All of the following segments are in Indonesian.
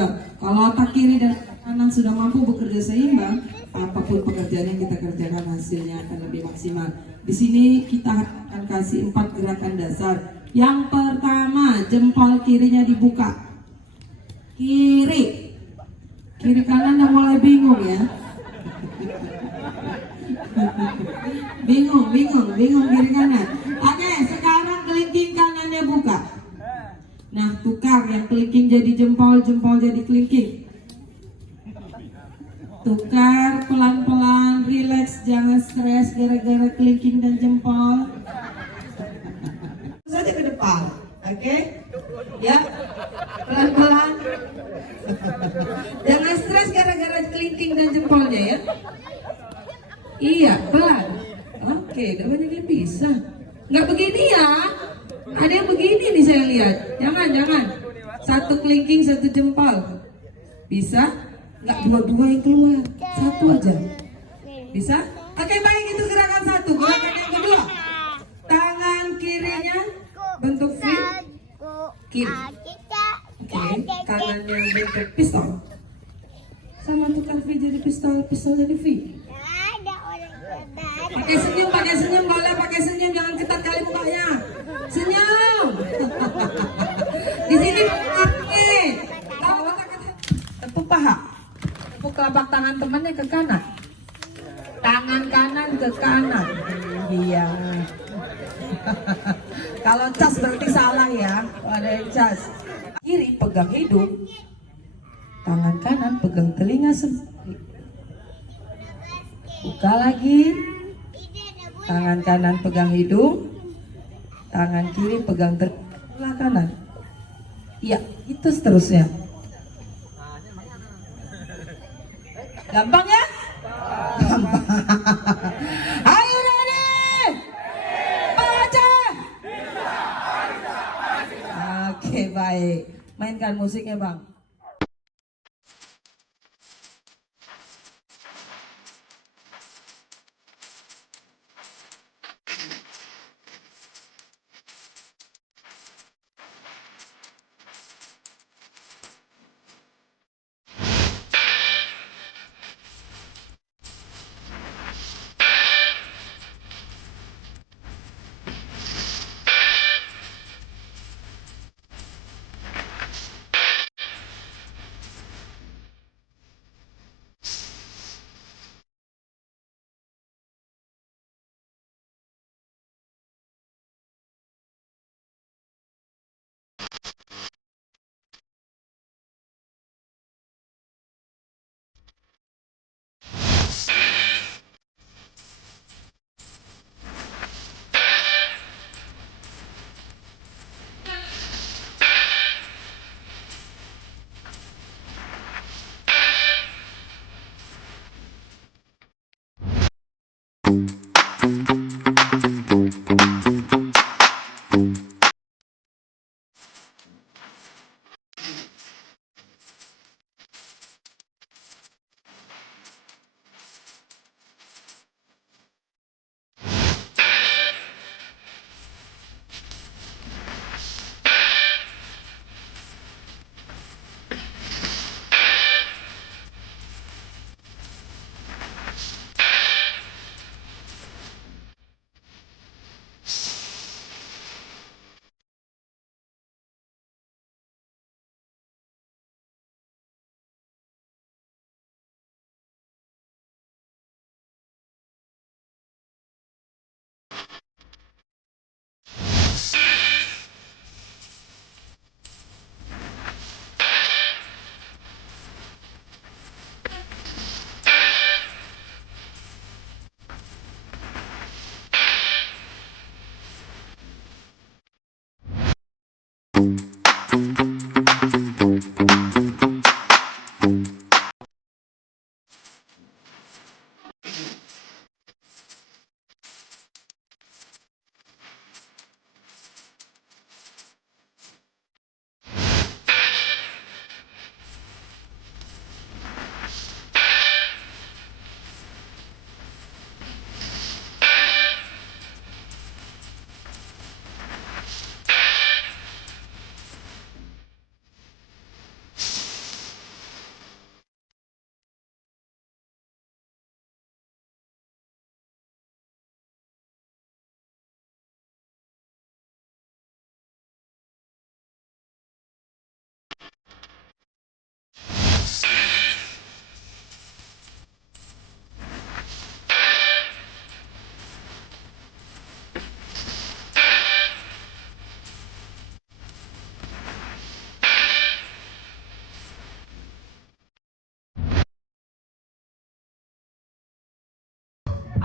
sudah, kalau otak kiri dan kanan sudah mampu bekerja seimbang, apapun pekerjaan yang kita kerjakan hasilnya akan lebih maksimal. Di sini kita akan kasih 4 gerakan dasar. Yang pertama, jempol kirinya dibuka. Kiri kanan udah mulai bingung ya. bingung kiri kanan. Oke, sekarang kelingking kanannya buka. Nah, tukar yang kelingking jadi jempol jadi kelingking. Tukar pelan-pelan, relax, jangan stres gara-gara kelingking dan jempol. Saja ke depan, oke? Ya, pelan-pelan. Jangan stres gara-gara kelingking dan jempolnya ya. Iya, pelan. Oke, gak banyak yang bisa. Nggak begini ya. Ada yang begini nih saya lihat. Jangan. Satu kelingking, satu jempol. Bisa? Nggak dua-dua yang keluar. Satu aja. Bisa? Oke, baik, itu gerakan satu. Gerakan yang kedua. Tangan kirinya bentuk V. Kiri. Oke, kanannya bentuk pistol. Sama tukar V jadi pistol jadi V. Pakai senyum boleh, pakai senyum, jangan ketat kali mukanya. Senyum. Di sini pakai. Tepuk paha. Tepuk telapak tangan temannya ke kanan. Tangan kanan ke kanan. Iya. Kalau cas berarti salah ya. Ada yang cas. Kiri pegang hidung. Tangan kanan pegang telinga sendiri. Buka lagi. Tangan kanan pegang hidung, tangan kiri pegang telinga kanan. Iya, itu seterusnya. Gampang ya? Gampang. Ayo ready? Baca. Oke, baik. Mainkan musiknya, Bang.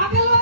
Pakai